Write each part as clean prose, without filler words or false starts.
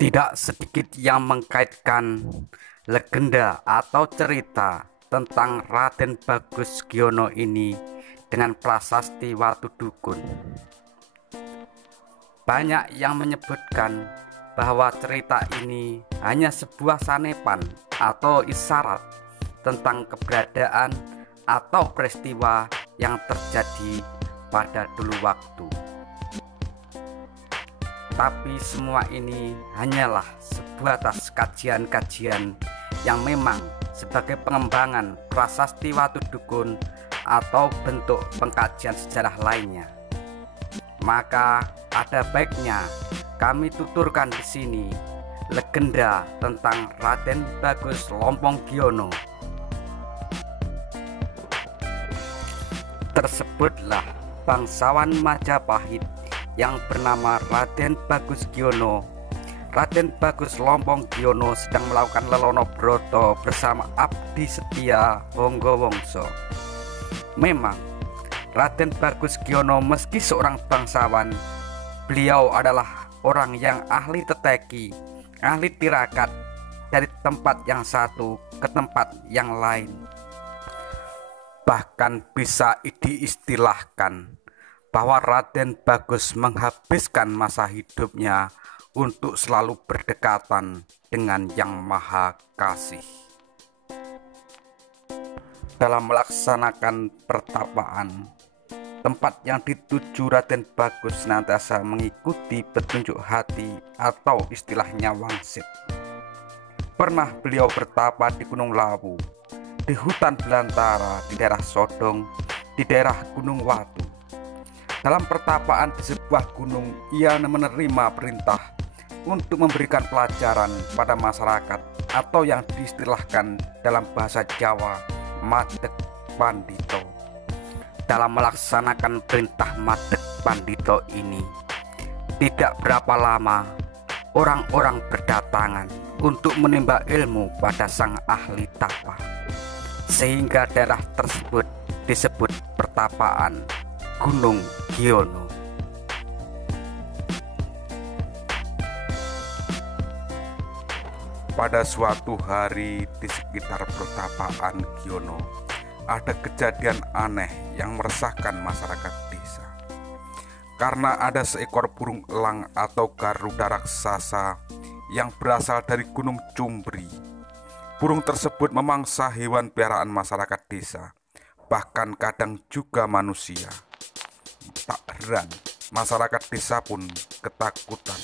Tidak sedikit yang mengkaitkan legenda atau cerita tentang Raden Bagus Giono ini dengan prasasti Watu Dukun. Banyak yang menyebutkan bahwa cerita ini hanya sebuah sanepan atau isyarat tentang keberadaan atau peristiwa yang terjadi pada dulu waktu. Tapi semua ini hanyalah sebatas kajian-kajian yang memang sebagai pengembangan prasasti Watu Dukun atau bentuk pengkajian sejarah lainnya. Maka ada baiknya kami tuturkan di sini legenda tentang Raden Bagus Lompong Giono. Tersebutlah bangsawan Majapahit yang bernama Raden Bagus Giono. Raden Bagus Lompong Giono sedang melakukan lelono broto bersama abdi setia Honggowongso. Memang Raden Bagus Giono meski seorang bangsawan, beliau adalah orang yang ahli teteki, ahli tirakat dari tempat yang satu ke tempat yang lain. Bahkan bisa diistilahkan bahwa Raden Bagus menghabiskan masa hidupnya untuk selalu berdekatan dengan Yang Maha Kasih. Dalam melaksanakan pertapaan, tempat yang dituju Raden Bagus senantiasa mengikuti petunjuk hati atau istilahnya wangsit. Pernah beliau bertapa di Gunung Lawu, di hutan belantara, di daerah Sodong, di daerah Gunung Watu. Dalam pertapaan di sebuah gunung, ia menerima perintah untuk memberikan pelajaran pada masyarakat atau yang diistilahkan dalam bahasa Jawa Madeg Pandito. Dalam melaksanakan perintah Madeg Pandito ini, tidak berapa lama orang-orang berdatangan untuk menimba ilmu pada sang ahli tapa, sehingga daerah tersebut disebut pertapaan Gunung Giono. Pada suatu hari di sekitar pertapaan Giono, ada kejadian aneh yang meresahkan masyarakat desa. Karena ada seekor burung elang atau garuda raksasa yang berasal dari Gunung Cumbri. Burung tersebut memangsa hewan peliharaan masyarakat desa, bahkan kadang juga manusia. Tak heran, masyarakat desa pun ketakutan.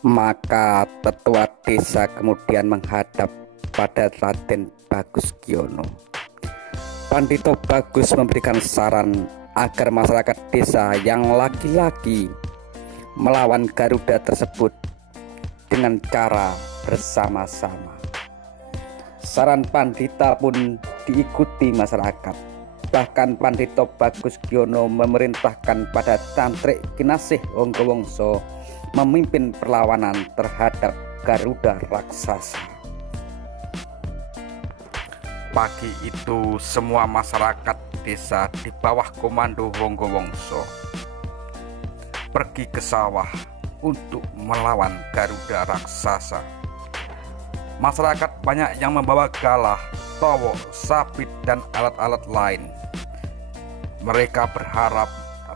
Maka tetua desa kemudian menghadap pada Raden Bagus Giono. Pandito Bagus memberikan saran agar masyarakat desa yang laki-laki melawan garuda tersebut dengan cara bersama-sama. Saran Pandita pun diikuti masyarakat. Bahkan Pandito Bagus Giono memerintahkan pada Cantrik Kinasih Honggowongso memimpin perlawanan terhadap garuda raksasa. Pagi itu semua masyarakat desa di bawah komando Honggowongso pergi ke sawah untuk melawan garuda raksasa. Masyarakat banyak yang membawa galah, towo, sabit, dan alat-alat lain. Mereka berharap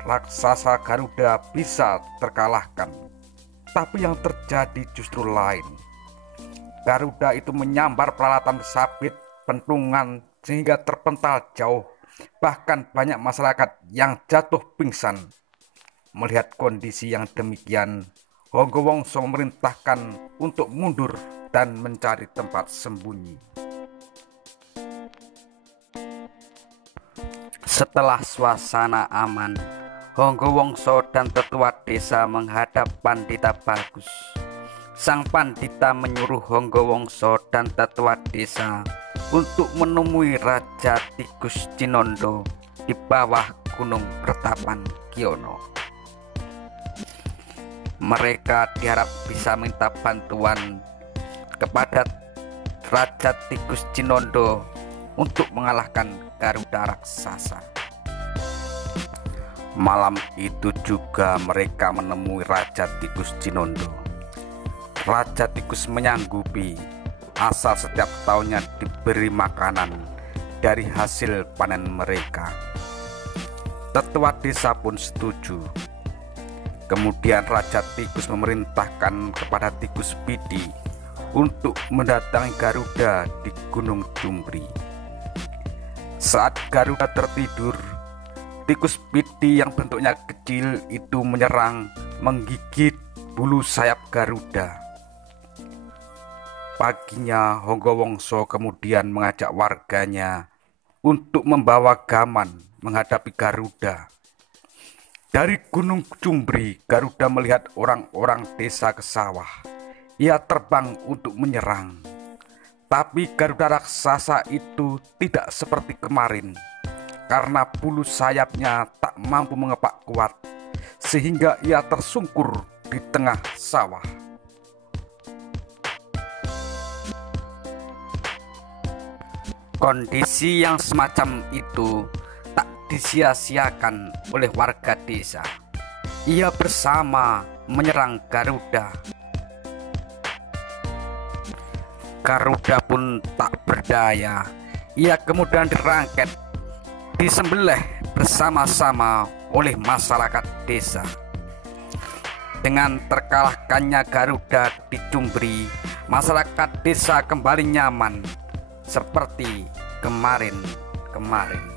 raksasa garuda bisa terkalahkan. Tapi yang terjadi justru lain. Garuda itu menyambar peralatan sabit, pentungan, sehingga terpental jauh. Bahkan banyak masyarakat yang jatuh pingsan. Melihat kondisi yang demikian, Honggowongso memerintahkan untuk mundur dan mencari tempat sembunyi. Setelah suasana aman, Honggowongso dan tetua desa menghadap Pandita Bagus. Sang Pandita menyuruh Honggowongso dan tetua desa untuk menemui Raja Tikus Cinondo di bawah Gunung Pertapan Giono. Mereka diharap bisa minta bantuan kepada Raja Tikus Cinondo untuk mengalahkan Garuda raksasa. Malam itu juga mereka menemui Raja Tikus Cinondo. Raja Tikus menyanggupi asal setiap tahunnya diberi makanan dari hasil panen mereka. Tetua desa pun setuju. Kemudian Raja Tikus memerintahkan kepada Tikus Pidi untuk mendatangi Garuda di Gunung Cumbri. Saat Garuda tertidur, Tikus Pidi yang bentuknya kecil itu menyerang, menggigit bulu sayap Garuda. Paginya Honggowongso kemudian mengajak warganya untuk membawa gaman menghadapi Garuda. Dari Gunung Cumbri, Garuda melihat orang-orang desa ke sawah. Ia terbang untuk menyerang. Tapi Garuda raksasa itu tidak seperti kemarin, karena bulu sayapnya tak mampu mengepak kuat, sehingga ia tersungkur di tengah sawah. Kondisi yang semacam itu tak disia-siakan oleh warga desa. Ia bersama menyerang Garuda. Garuda pun tak berdaya. Ia kemudian dirangket, disembelih bersama-sama oleh masyarakat desa. Dengan terkalahkannya Garuda di Cumbri, masyarakat desa kembali nyaman seperti kemarin-kemarin.